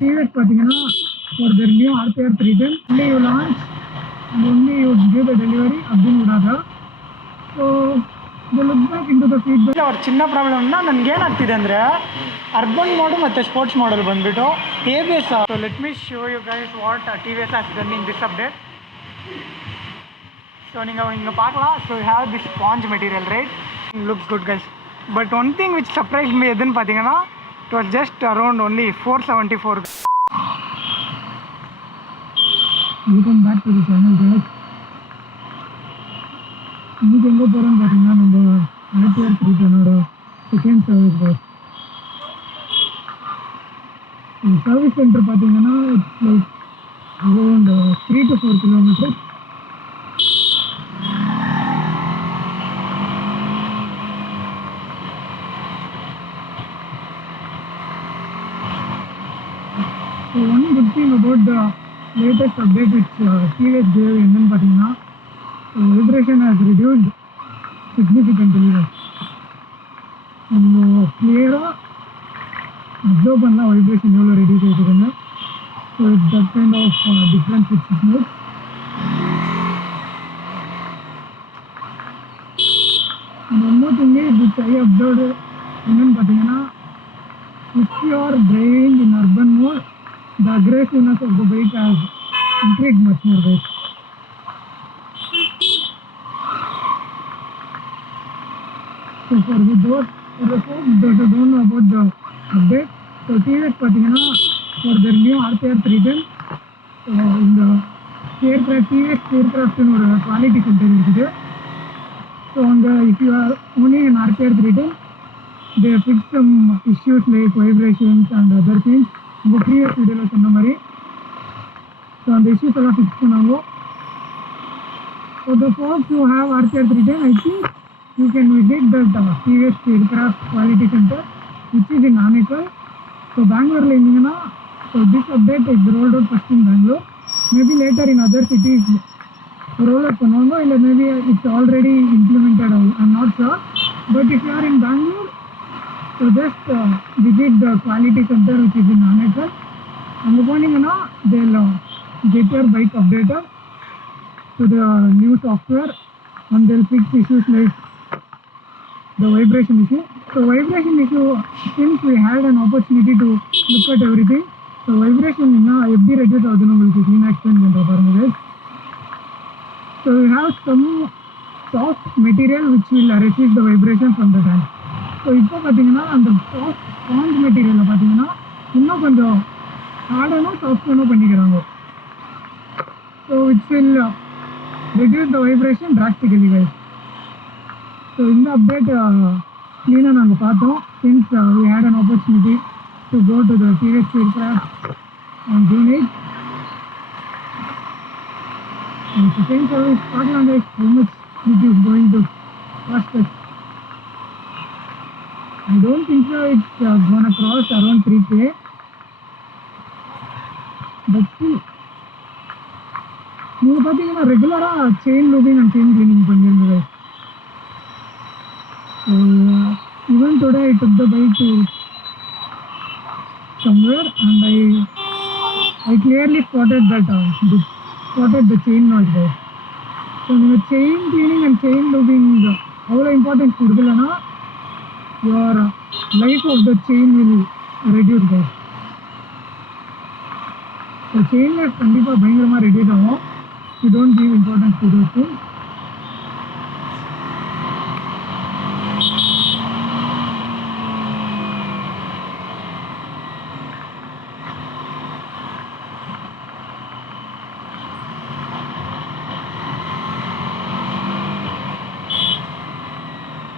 TVS பார்த்தீங்கன்னா for their new RPR 310 only you launch and only you give the delivery அப்படின்னு விடாத. So they look back into the feedback. ಅವ್ರ ಚಿನ್ನ ಪ್ರಾಬ್ಲಮ್ನ ನನಗೆ ಏನಾಗ್ತಿದೆ ಅಂದರೆ ಅರ್ಬನ್ ಮಾಡು ಮತ್ತು ಸ್ಪೋರ್ಟ್ಸ್ ಮಾಡಲ್ ಬಂದುಬಿಟ್ಟು ABS. So let me show you guys what TVS has done in this update. So நீங்கள் இங்கே பார்க்கலாம். So you have this sponge material right, looks good guys. But one thing which surprise me எதுன்னு பார்த்தீங்கன்னா it was just around only 474. Welcome back to the channel guys. இன்னைக்கு எங்கே போகிறோம்னு பார்த்தீங்கன்னா நம்ம RPR 310 second service guys. Service centre பார்த்தீங்கன்னா it's like around 3 to 4 kilometers. So one good thing about the latest update which TVS gave என்னன்னு பார்த்தீங்கன்னா vibration has reduced significantly. நம்ம கிளியராக அப்சர்வ் பண்ணலாம் வைப்ரேஷன் எவ்வளோ ரெடியூஸ் ஆகிட்டுருக்குன்னு. So it's that kind of difference which is made. One more thing which I observed என்னன்னு பார்த்தீங்கன்னா if you are driving in urban mode, the aggressiveness of the bike has increased much more guys. So for the folks that don't know about the update, so TVS பார்த்தீங்கன்னா for their new RPR 310 இந்த TVS Aircraftனு ஒரு quality centre இருக்குது. ஸோ அங்கே if you are owning an RPR 310, they fix some issues like vibrations and other things. உங்கள் ப்ரீவியஸ் வீடியோவில் சொன்ன மாதிரி ஸோ அந்த இஷ்யூஸ் எல்லாம் ஃபிக்ஸ் பண்ணாங்க. So the folks who have RPR 310, I think you can visit that TVS Aircraft Quality Center which is in Anekal. So பெங்களூரில் இருந்தீங்கன்னா so this update is rolled out first in Bangalore. Maybe later in other cities roll out பண்ணுவாங்க, இல்லை maybe it's already implemented. I am not sure. But if you are in Bangalore, so just visit the quality center which is in Anekal. அங்கே போனீங்கன்னா they'll get your bike updated to the new software and they'll fix issues like the vibration issue. So vibration issue, since we had an opportunity to look at everything, so vibration எப்படி ரெடியூஸ் ஆகுதுன்னு உங்களுக்கு க்ளீனாக எக்ஸ்பிளைன் பண்ணுற பாருங்க guys. So we have some soft material which will resist the vibration from the tank. So இப்போ பார்த்தீங்கன்னா அந்த soft sponge மெட்டீரியலில் பார்த்தீங்கன்னா இன்னும் கொஞ்சம் ஹார்டனும் சாஃப்டனும் பண்ணிக்கிறாங்க. So it's will reduce the vibration drastically guys. So இந்த அப்டேட் க்ளீனாக நாங்கள் பார்த்தோம் since we had an opportunity to go to the TVS Aircraft on June 8. Second service பார்க்கலாம் guys, how much it is going to cost us. I don't think so it's gonna cross around 3K. But still, நீங்கள் பார்த்தீங்கன்னா ரெகுலராக chain lubing and chain cleaning பண்ணிருந்தது. Even today I took the bike to somewhere and I clearly spotted the chain noise there. So நீங்கள் chain cleaning and chain லூபிங் அவ்வளோ இம்பார்ட்டன்ஸ் கொடுக்கலன்னா your life of the chain will reduce guys. So chain life கண்டிப்பாக பயங்கரமாக ரெடியூஸ் ஆகும். You don't give importance to those things.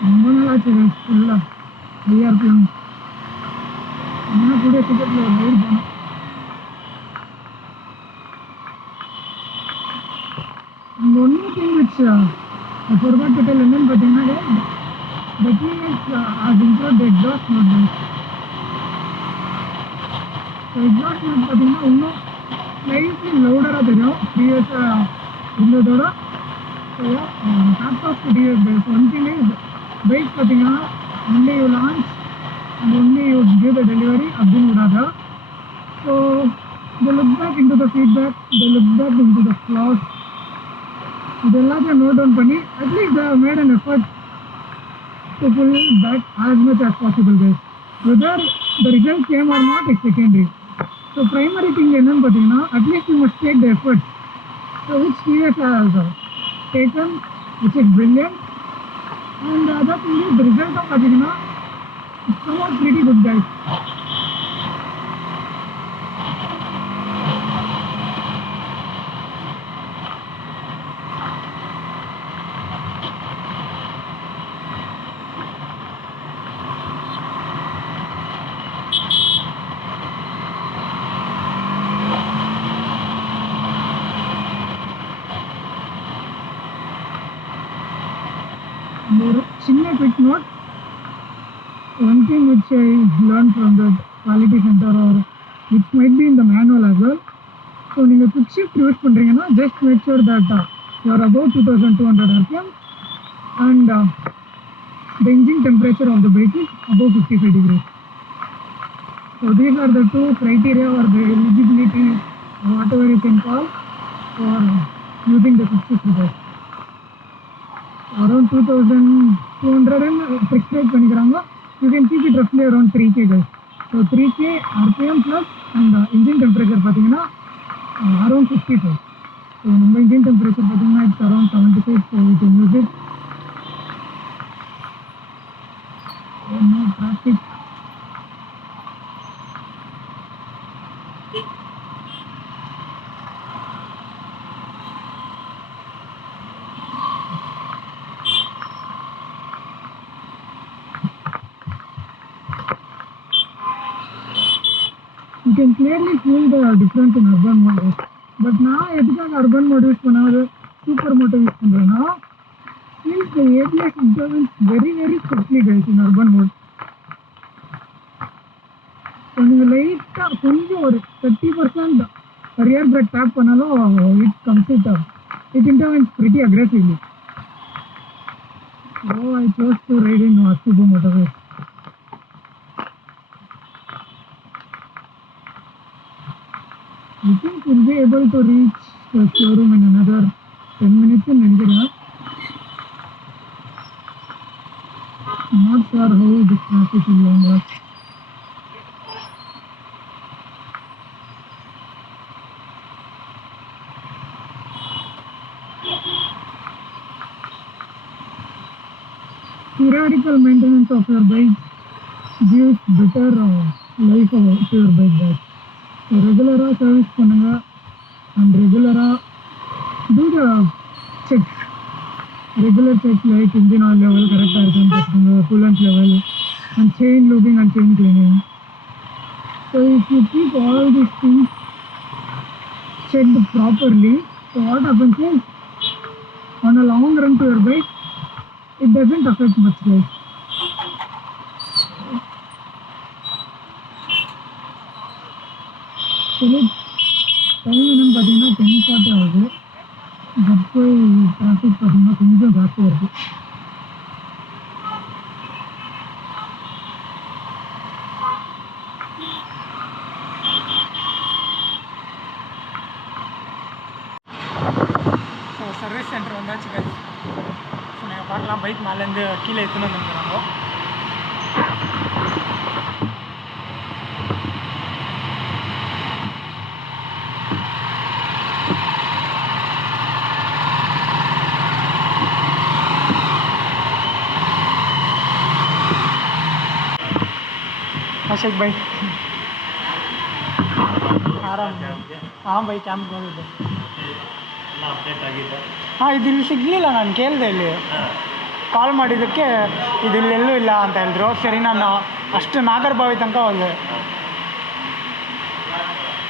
ரொம்ப நாளாச்சு ஃபுல்லாக ஐஆர்பிஎம் என்ன கூட டிக்கெட்டில் ரைடு போனோம். அந்த ஒன்று thing which forgot to tell என்னன்னு பார்த்தீங்கன்னா the TVS has improved the exhaust mode. So exhaust mode பார்த்தீங்கன்னா இன்னும் ஸ்லைட்லி லவுடராக தெரியும் ப்ரீவியஸாக இருந்ததோட. So hats off to TVS bike. One thing is bike பார்த்தீங்கன்னா only you launch and only you give the delivery அப்படின்னு விடாத. So they look back into the feedback, they look back into the flaws. இதெல்லாத்தையும் note down பண்ணி at least they have made an effort to pull back as much as possible guys. Whether the result came or not is secondary. So primary thing என்னன்னு பார்த்தீங்கன்னா at least you must take the effort. So which TVS has taken, which is brilliant. And the other thing is the result of பார்த்தீங்கன்னா it's come out pretty good guys. சின்ன quick note, one thing which I learned from the quality center or which might be in the manual as well. So நீங்கள் quick shift use பண்ணுறீங்கன்னா just make sure that you are above 2200 RPM and the engine temperature of the bike is above 55 degrees. So these are the two criteria or the eligibility or whatever you can call for using the quick shift device. Around 2200 and prescribe பண்ணிக்கிறாங்க. You can keep it roughly around 3K guys. So 3K RPM plus and engine temperature பார்த்தீங்கன்னா around 55. So நம்ம engine temperature பார்த்தீங்கன்னா it's around 75, so we can use it. No traffic. You can clearly feel the difference in urban mode. But நான் எதுக்காக urban mode use பண்ணாது super Moto use பண்ணுறேன்னா since the ABS intervenes very quickly guys in urban mode. So நீங்கள் லைட்டாக கொஞ்சம் ஒரு 30% rear break tape பண்ணாலும் it intervenes pretty aggressively. So I chose to ride in super moto guys. I think we'll be able to reach the showroom in another 10 minutes in Nigeria. Not sure how this traffic will long last. Periodical maintenance of your bike gives better life to your bike guys. So ரெகுலராக service பண்ணுங்க and ரெகுலராக do the check regular check like engine oil level கரெக்டாக இருக்கான்னு பார்த்துக்கோங்க, coolant level and chain lubing and chain cleaning. So if you keep all these things checked properly, so what happens is on a long run to your bike it doesn't affect much guys. சரி time என்னன்னு பார்த்தீங்கன்னா 10:40 ஆகுது. பட் போய் டிராஃபிக் பார்த்தீங்கன்னா கொஞ்சம் ஜாஸ்தியாக இருக்குது. So service centre வந்தாச்சு guys. ஸோ நீங்கள் பார்க்கலாம் பைக் மேலேருந்து கீழே எடுத்துன்னு வந்துருக்குறாங்க. अशोक भाई आराम हाँ भाई ಕ್ಯಾಂಪ್ ಹೋಗಿದ್ದೆ ಹಾಂ ಇದಿಲ್ಲಿ ಸಿಗಲಿಲ್ಲ, ನಾನು ಕೇಳಿದೆ ಇಲ್ಲಿ ಕಾಲ್ ಮಾಡಿದ್ದಕ್ಕೆ ಇದಿಲ್ಲೆಲ್ಲೂ ಇಲ್ಲ ಅಂತ ಹೇಳಿದ್ರು. ಸರಿ ನಾನು ಅಷ್ಟು ನಾಗರಬಾವಿ ತನಕ ಹೋದೆ.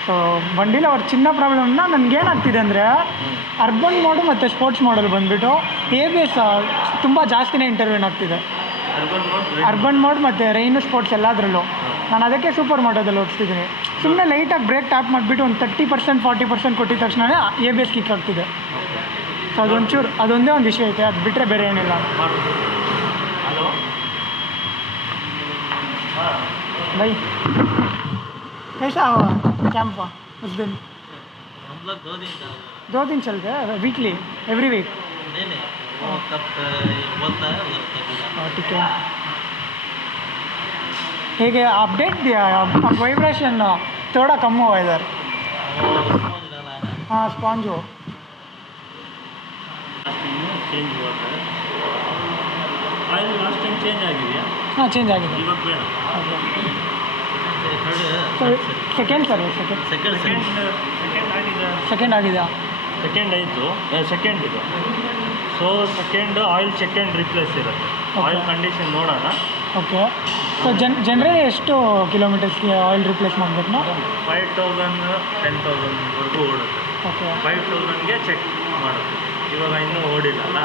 ಸೊ ಬಂಡಿಲಿ ಅವ್ರ ಚಿನ್ನ ಪ್ರಾಬ್ಲಮ್ನ ನನಗೇನಾಗ್ತಿದೆ ಅಂದರೆ ಅರ್ಬನ್ ಮೋಡು ಮತ್ತು ಸ್ಪೋರ್ಟ್ಸ್ ಮೋಡಲ್ಲಿ ಬಂದುಬಿಟ್ಟು ABS ತುಂಬ ಜಾಸ್ತಿನೇ ಇಂಟರ್ವ್ಯೂನ್ ಆಗ್ತಿದೆ. ಅರ್ಬನ್ ಮೋಡ್ ಮತ್ತು ರೈನು ಸ್ಪೋರ್ಟ್ಸ್ ಎಲ್ಲದರಲ್ಲೂ ನಾನು ಅದಕ್ಕೆ ಸೂಪರ್ ಮೋಟೋದಲ್ಲಿ ಓಡಿಸ್ತಿದ್ದೀನಿ. ಸುಮ್ಮನೆ ಲೈಟಾಗಿ ಬ್ರೇಕ್ ಟ್ಯಾಪ್ ಮಾಡಿಬಿಟ್ಟು ಒಂದು 30% 40% ಕೊಟ್ಟಿದ ತಕ್ಷಣ ABS ಕಿಕ್ ಆಗ್ತಿದೆ. ಸೊ ಅದೊಂಚೂರು ಅದೊಂದೇ ಒಂದು ವಿಷಯ ಐತೆ, ಅದು ಬಿಟ್ಟರೆ ಬೇರೆ ಏನಿಲ್ಲ. ಬೈ कैसा हुआ कैंप उस दिन? हम लोग 2 दिन का 2 दिन चलते हैं वीकली, एवरी वीक? नहीं वो कब बोलता है उधर तक जाना। ठीक है। एक अपडेट दिया वाइब्रेशन थोड़ा कम हुआ इधर। वो स्पॉन्ज डाला है ना। हाँ स्पॉन्ज हो चेंज हुआ था ऑयल लास्ट टाइम चेंज ಆಗಿದೆಯಾ? हाँ चेंज आगे ಇವಾಗ ಬೇಡ सेकेंड सर्विस सेकेंड आगे ಸೆಕೆಂಡ್ ಆಯಿತು ಸೆಕೆಂಡ್ ಇದು so second oil second replace ಇರುತ್ತೆ ಆಯಿಲ್ ಕಂಡೀಷನ್ ನೋಡೋಣ ಓಕೆ ಸೊ ಜನರಲಿ ಎಷ್ಟು ಕಿಲೋಮೀಟರ್ಸ್ಗೆ ಆಯಿಲ್ ರಿಪ್ಲೇಸ್ ಮಾಡಬೇಕು ನಾವು? 5000 10,000ವರೆಗೂ ಓಡುತ್ತೆ. ಓಕೆ 5000ಗೆ ಚೆಕ್ ಮಾಡುತ್ತೆ. ಇವಾಗ ಇನ್ನೂ ಓಡಿಲ್ಲಲ್ಲ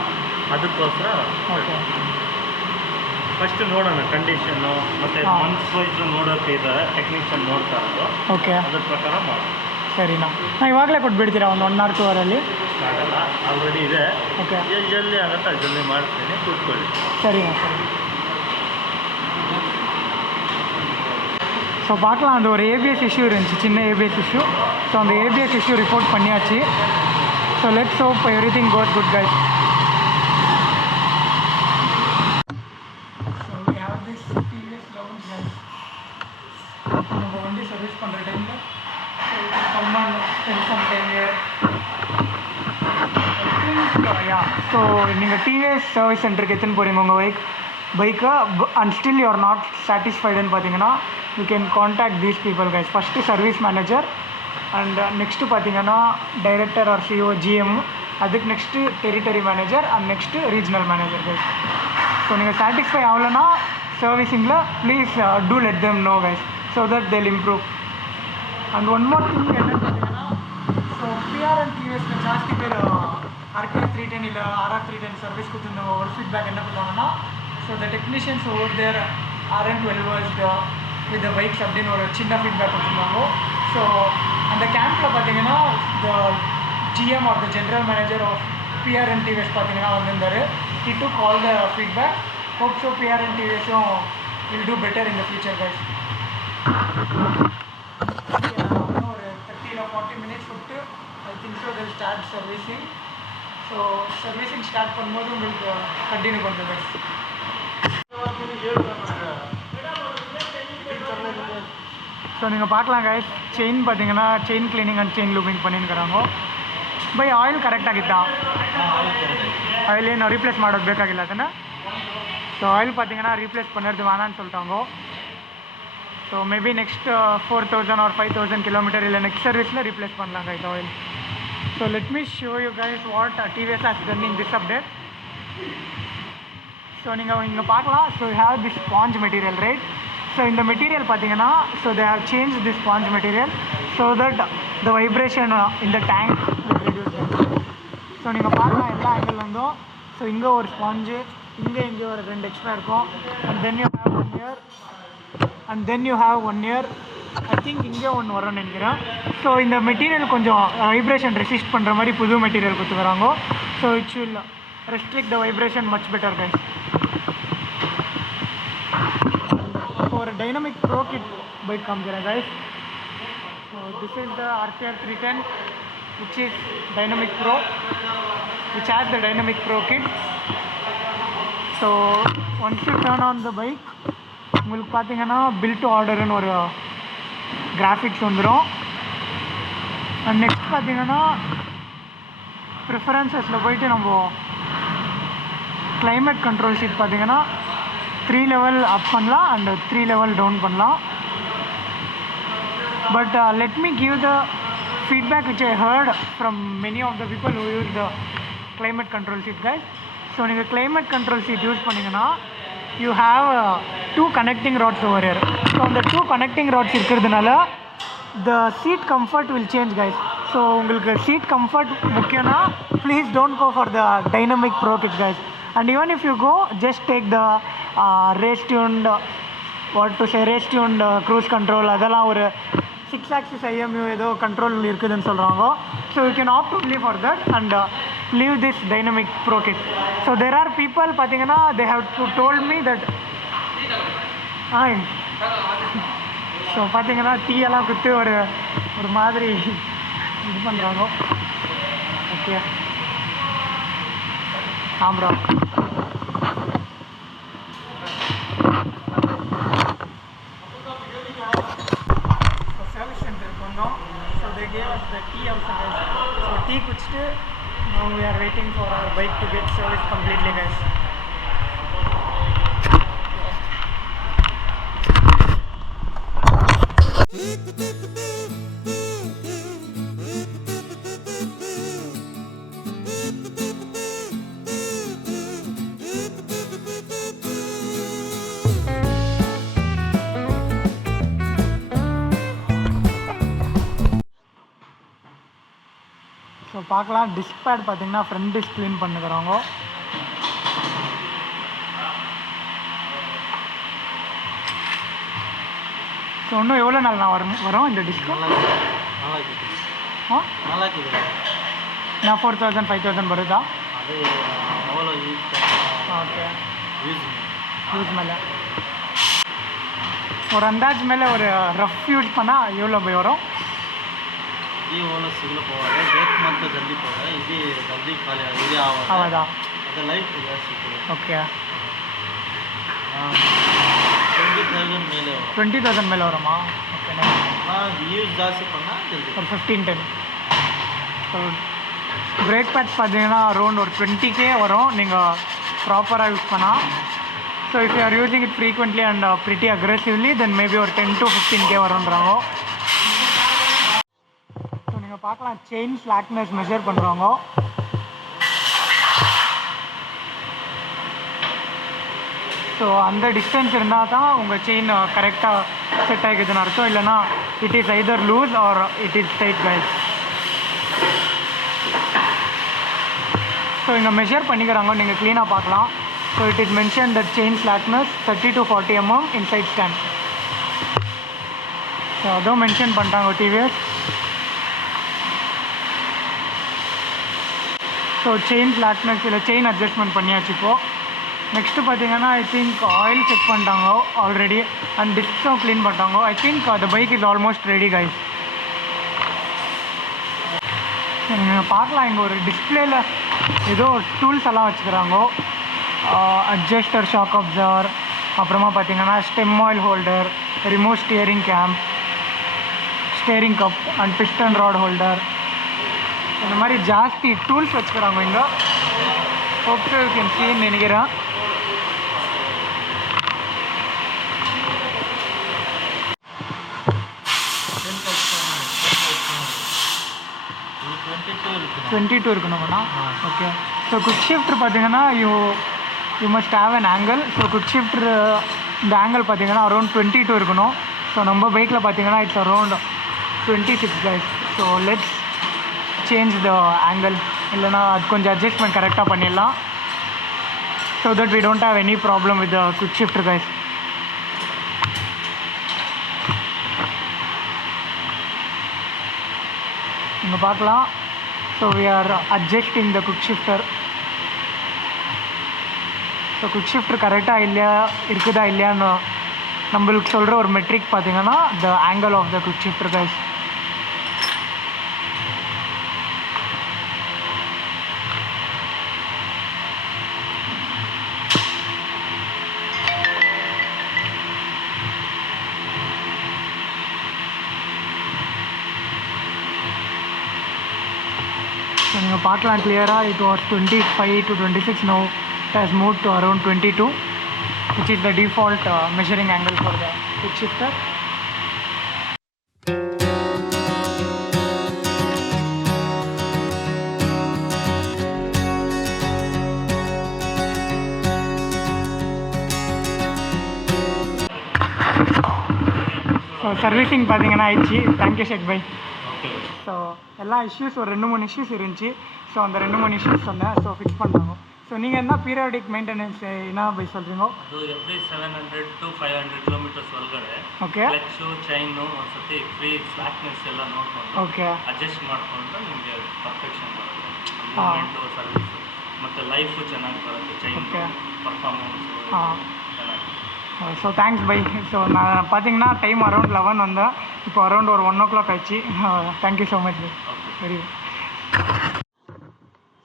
ಅದಕ್ಕೋಸ್ಕರ ಓಕೆ ಫಸ್ಟ್ ನೋಡೋಣ ಕಂಡೀಷನ್ನು ಮತ್ತು ಮಂತ್ಸ್ ವೈಸ್ ನೋಡೋಕ್ಕೆ ಇದ್ದಾರೆ ಟೆಕ್ನಿಷಿಯನ್ ನೋಡ್ತಾ ಇರೋದು. ಓಕೆ ಅದ್ರ ಪ್ರಕಾರ ಮಾಡೋಣ. ಸರಿನಾ? ಇವಾಗಲೇ ಕೊಟ್ಬಿಡ್ತೀರಾ ಒಂದು 1 or 2 ಅವರಲ್ಲಿ? ಆಗಲ್ಲ ಆಲ್ರೆಡಿ ಇದೆ. ಓಕೆ ಎಷ್ಟು ಜಲ್ದಿ ಆಗುತ್ತೆ ಅದು ಜಲ್ದಿ ಮಾಡ್ತೀನಿ ಕೂತ್ಕೊಳ್ಳಿ. சரிண்ணா சரி. ஸோ பார்க்கலாம், அந்த ஒரு ஏபிஎஸ் இஷ்யூ இருந்துச்சு, சின்ன ஏபிஎஸ் இஷ்யூ. ஸோ அந்த ஏபிஎஸ் இஷ்யூ ரிப்போர்ட் பண்ணியாச்சு. So let's hope everything goes good guys. So we have this TVS lounge guys. நம்ம வண்டி சர்வீஸ் பண்ணுற டைமில் come on spend some time here. Yeah so நீங்கள் டிவிஎஸ் சர்வீஸ் சென்டருக்கு எடுத்துன்னு போகிறீங்க உங்கள் பைக்கை and still you are not சாட்டிஸ்ஃபைடுன்னு பார்த்தீங்கன்னா you can contact these people guys. First service manager and next பார்த்தீங்கன்னா டைரக்டர் ஆர் சிஓ ஜிஎம், அதுக்கு next territory manager and next regional manager guys. So நீங்கள் சாட்டிஸ்ஃபை ஆகலைன்னா சர்வீஸிங்கில் please do let them know guys so that they'll improve. And one more thing என்னன்னு பார்த்தீங்கன்னா, so PR and டிவிஎஸில் ஜாஸ்தி பேர் RKR 310 இல்லை RR 310 சர்வீஸ் கொடுத்துருந்த ஒரு ஃபீட்பேக் என்ன பண்ணுவாங்கன்னா, so the technicians over there aren't well versed with the bikes அப்படின்னு ஒரு சின்ன ஃபீட்பேக் கொடுத்துருந்தாங்க. ஸோ அந்த கேம்பில் பார்த்தீங்கன்னா the GM or the general manager of PR and TVS பார்த்தீங்கன்னா வந்திருந்தார். he took all the feedback. hope so PR and TVSும் will do better in the future guys. ஒரு 30 or 40 minutes விட்டு I think so they'll start servicing. So servicing start பண்ணும்போது உங்களுக்கு continue பண்ணுறேன் guys. So நீங்கள் பார்க்கலாம் கைஸ், செயின் பார்த்தீங்கன்னா chain cleaning and chain lubing பண்ணிನ್ಕರಾಂಗೋ. ಬೈ ಆಯಿಲ್ ಕರೆಕ್ಟ್ ಆಗಿತ್ತಾ? ಆಯಿಲ್ ಏನು ರೀಪ್ಲೇಸ್ ಮಾಡೋದು ಬೇಕಾಗಿಲ್ಲ ಅದನ್ನು. ஸோ ஆயில் பார்த்தீங்கன்னா ரீப்ளேஸ் பண்ணுறது வேணான்னு சொல்லிட்டாங்க. ஸோ மேபி நெக்ஸ்ட் 4000 or 5000 கிலோமீட்டர் இல்லை நெக்ஸ்ட் சர்வீஸில் ரீப்ளேஸ் பண்ணலாம் guys oil. So let me show you guys what TVS has done in this update. So நீங்கள் பார்க்கலாம், so you have this sponge material right. So in the material பார்த்தீங்கன்னா, so they have changed this sponge material so that the vibration in the tank will reduce. So நீங்கள் பார்க்கலாம் எல்லா ஆங்கிள்லேருந்தும். ஸோ இங்கே ஒரு ஸ்பாஞ்சு, இங்கே ஒரு 2 எக்ஸ்ட்ரா இருக்கும். and then you have 1 year and then you have 1 year. I think இங்கே ஒன்று வரும்னு நினைக்கிறேன். ஸோ இந்த மெட்டீரியல் கொஞ்சம் வைப்ரேஷன் ரெசிஸ்ட் பண்ணுற மாதிரி புது மெட்டீரியல் கொடுத்துக்கிறாங்க. So it's will restrict the vibration much better guys. ஒரு டைனமிக் ப்ரோ கிட் பைக் காமிக்கிறேன் guys. So this is the RKR 310 which is dynamic pro, which has the dynamic pro kit. So once you turn on the bike உங்களுக்கு பார்த்தீங்கன்னா build to orderன்னு ஒரு கிராஃபிக்ஸ் வந்துடும். And next பார்த்தீங்கன்னா ப்ரிஃபரன்சஸில் போயிட்டு நம்ம கிளைமேட் கண்ட்ரோல் ஷீட் பார்த்தீங்கன்னா 3 level அப் பண்ணலாம் அண்ட் 3 level டவுன் பண்ணலாம். But let me give the feedback which I heard from many of the people who use the climate control sheet guys. So நீங்கள் climate control sheet யூஸ் பண்ணிங்கன்னா you have 2 connecting rods over here. So அந்த 2 connecting rods இருக்கிறதுனால the seat comfort will change guys. So உங்களுக்கு seat comfort முக்கியம்னா please don't go for the dynamic pro kit guys. And even if you go, just take the race tuned race tuned cruise control. அதெல்லாம் ஒரு 6-axis IMU ஏதோ control இருக்குதுன்னு சொல்கிறாங்க. So you can opt only for that and leave this dynamic pro kit. So there are people பார்த்தீங்கன்னா they have told me that so பார்த்தீங்கன்னா டீ எல்லாம் கொடுத்து ஒரு மாதிரி இது பண்ணுறாங்க. Okay bro. சர்வீஸ் சென்டருக்கு வந்தோம். So they gave us the tea also guys. So tea குடிச்சிட்டு now we are waiting for our bike to get serviced completely guys. So பார்க்கலாம். டிஸ்க் பேட் பார்த்தீங்கன்னா ஃப்ரண்ட் டிஸ்க் க்ளீன் பண்ணுறாங்க. ஸோ இன்னும் எவ்வளோ நாள் நான் வரும் இந்த டிஸ்க்கு? நான் 4000 5000 வருதா? ஓகே யூஸ் மேலே ஒரு அந்தாஜ் மேலே ஒரு ரஃப் யூஸ் பண்ணால் எவ்வளோ போய் வரும்? शीघ्र पोवाले ब्रेक मत जल्दी पोगा इदी जल्दी खाली इदी आवदा अद लाइफ जास्ती ओके 20000 मेले 20000 மேலே வருமா? ஓகே யூஸ் ஜாஸ்தி பண்ணா ஜல்தி ஒரு 15-10. ஸோ பிரேக் பேட்ஸ் பார்த்தீங்கன்னா அரௌண்ட் ஒரு 20K வரும் நீங்கள் ப்ராப்பராக யூஸ் பண்ணால். So if you are using it frequently and pretty aggressively then maybe ஒரு 10 to 15K வரும்ன்றாங்க. பார்க்கலாம். செயின் ஸ்லாக்னஸ் மெஷர் பண்ணுறாங்க. ஸோ அந்த டிஸ்டன்ஸ் இருந்தால் தான் உங்கள் செயின் கரெக்டாக செட் ஆகிக்குதுன்னு அர்த்தம். இல்லைனா it is either loose or it is tight guys. So இங்கே மெஷர் பண்ணிக்கிறாங்க, நீங்கள் க்ளீனாக பார்க்கலாம். So it is mention that chain slackness 30 to 40 mm இன்சைட் ஸ்டாண்ட். ஸோ அதுவும் மென்ஷன் பண்ணிட்டாங்க டிவிஎஸ். ஸோ செயின் ஃப்ளாட்னஸ் இல்லை செயின் அட்ஜஸ்ட்மெண்ட் பண்ணியாச்சு. இப்போது நெக்ஸ்ட்டு பார்த்தீங்கன்னா ஐ திங்க் ஆயில் செக் பண்ணிட்டாங்க ஆல்ரெடி அண்ட் டிஸ்க்கும் க்ளீன் பண்ணிட்டாங்க. I think the bike is almost ready guys. நீங்கள் பார்க்கலாம் இங்கே ஒரு டிஸ்பிளேயில் ஏதோ டூல்ஸ் எல்லாம் வச்சுக்கிறாங்க. அட்ஜஸ்டர், ஷாக் அப்சர்வர், அப்புறமா பார்த்தீங்கன்னா stem oil holder, remote steering camp, steering cup and piston rod holder, இந்த மாதிரி ஜாஸ்தி டூல்ஸ் வச்சுக்கிறாங்க இங்கே. ஓகே யூ கேன் சீன்னு நினைக்கிறேன். டுவெண்ட்டி டூ இருக்கணும்ண்ணா. ஓகே. ஸோ குவிக் ஷிஃப்டர் பார்த்தீங்கன்னா you must have an angle. So quick shifter இந்த ஆங்கிள் பார்த்தீங்கன்னா அரௌண்ட் 22 இருக்கணும். ஸோ நம்ம பைக்கில் பார்த்தீங்கன்னா it's around 26 guys. So let's change the angle. இல்லைனா அது கொஞ்சம் அட்ஜஸ்ட்மெண்ட் கரெக்டாக பண்ணிடலாம். So that we don't have any problem with the quick shifter guys. இங்கே பார்க்கலாம். So we are adjusting the quick shifter. So quick shifter கரெக்டாக இல்லையா இருக்குதா இல்லையான்னு நம்மளுக்கு சொல்கிற ஒரு மெட்ரிக் பார்த்தீங்கன்னா the angle of the quick shifter guys. நீங்கள் பார்க்கலாம் கிளியராக. It was 25 to 26. now it has moved to around 22, which is the default measuring angle for the quick shifter. So servicing பார்த்தீங்கன்னா ஆயிடுச்சு. தேங்க்யூ ஷேக் பை. ஸோ எல்லா issues ஒரு 2-3 இஷ்யூஸ் இருந்துச்சு. ஸோ அந்த 2-3 இஷ்யூஸ் சொன்னேன். ஸோ ஃபிக்ஸ் பண்ணுறாங்க. ஸோ நீங்கள் என்ன பீரியாடிக் மெயின்டெனன்ஸ் என்ன பை சொல்கிறீங்க? ಅದು ಎವ್ರಿ 700 to 500 kilometers ಒಳಗಡೆ ಓಕೆ ಕ್ಲಚ್ಚು ಚೈನು ಒಂದ್ಸತಿ ಫ್ರೀ ಸ್ಲಾಕ್ನೆಸ್ ಎಲ್ಲ ನೋಡ್ಕೊಂಡು ಓಕೆ ಅಡ್ಜಸ್ಟ್ ಮಾಡಿಕೊಂಡು ನಿಮಗೆ ಪರ್ಫೆಕ್ಷನ್ ಬರುತ್ತೆ. ಮೂಮೆಂಟು ಸರ್ವಿಸು ಮತ್ತು ಲೈಫು ಚೆನ್ನಾಗಿ ಬರುತ್ತೆ. ಚೈನ್ ಓಕೆ ಪರ್ಫಾರ್ಮೆನ್ಸು ಹಾಂ ಚೆನ್ನಾಗಿ ஸோ தேங்க்ஸ் பை. ஸோ நான் பார்த்தீங்கன்னா டைம் அரௌண்ட் 11 வந்தேன், இப்போ அரௌண்ட் ஒரு 1 o'clock ஆயிடுச்சு. Thank you so much bye. Very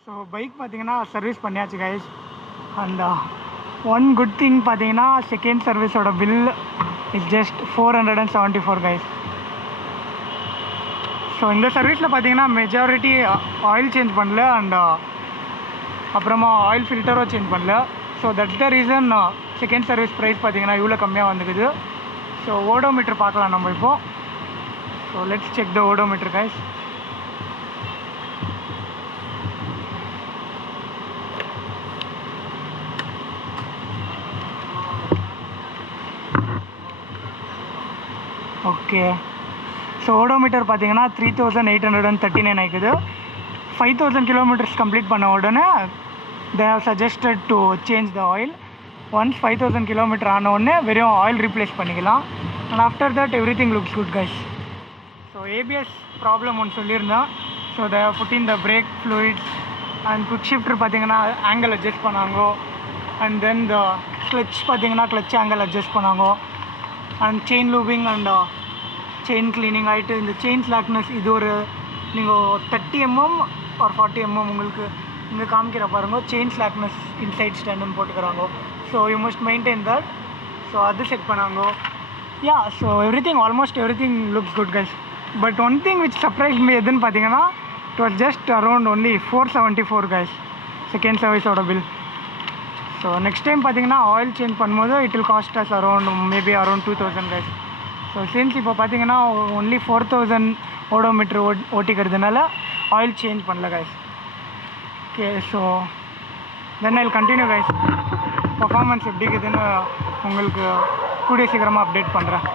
so bike பார்த்தீங்கன்னா சர்வீஸ் பண்ணியாச்சு guys. And one good thing பார்த்தீங்கன்னா செகண்ட் சர்வீஸோட bill is just 474 guys. So இந்த சர்வீஸில் பார்த்தீங்கன்னா மெஜாரிட்டி ஆயில் சேஞ்ச் பண்ணல அண்ட் அப்புறமா ஆயில் ஃபில்டரும் சேஞ்ச் பண்ணல. So that's the reason second service price பார்த்தீங்கன்னா இவ்வளோ கம்மியாக வந்துக்குது. ஸோ ஓடோமீட்டர் பார்க்கலாம் நம்ம இப்போது. So let's check the odometer guys. Okay, so odometer பார்த்தீங்கன்னா 3839 ஆயிக்குது. 5000 kilometers கம்ப்ளீட் பண்ண உடனே they have suggested to change the oil. once 5000 kilometer ஆன உடனே வெறும் ஆயில் ரீப்ளேஸ் பண்ணிக்கலாம். and after that everything looks good guys. So ABS problem ஒன்று சொல்லியிருந்தேன். So they have put in the brake fluids and quick shifter பார்த்தீங்கன்னா angle adjust பண்ணாங்க. and then the clutch பார்த்தீங்கன்னா clutch angle adjust பண்ணாங்க. and chain lubing and chain cleaning ஆகிட்டு இந்த chain slackness இது ஒரு நீங்கள் 30 mm or 40 mm உங்களுக்கு இங்கே காமிக்கிற பாருங்க செயின் ஸ்லாக்னஸ் இன்சைட் ஸ்டாண்டுன்னு போட்டுக்கிறாங்க. So you must maintain that. So அது செக் பண்ணாங்க. Yeah, so almost every thing looks good guys. But one thing which surprise me எதுன்னு பார்த்தீங்கன்னா it was just around only 474 guys second சர்வீஸோட bill. So next time பார்த்தீங்கன்னா oil change பண்ணும்போது it will cost as around maybe around 2000 guys. So since இப்போ பார்த்தீங்கன்னா only 4000 odometer ஓட்டிக்கிறதுனால oil change பண்ணல guys. Okay, so then I will continue guys. Performance எப்படி இருக்குதுன்னு உங்களுக்கு கூடிய சீக்கிரமாக அப்டேட் பண்ணுறேன்.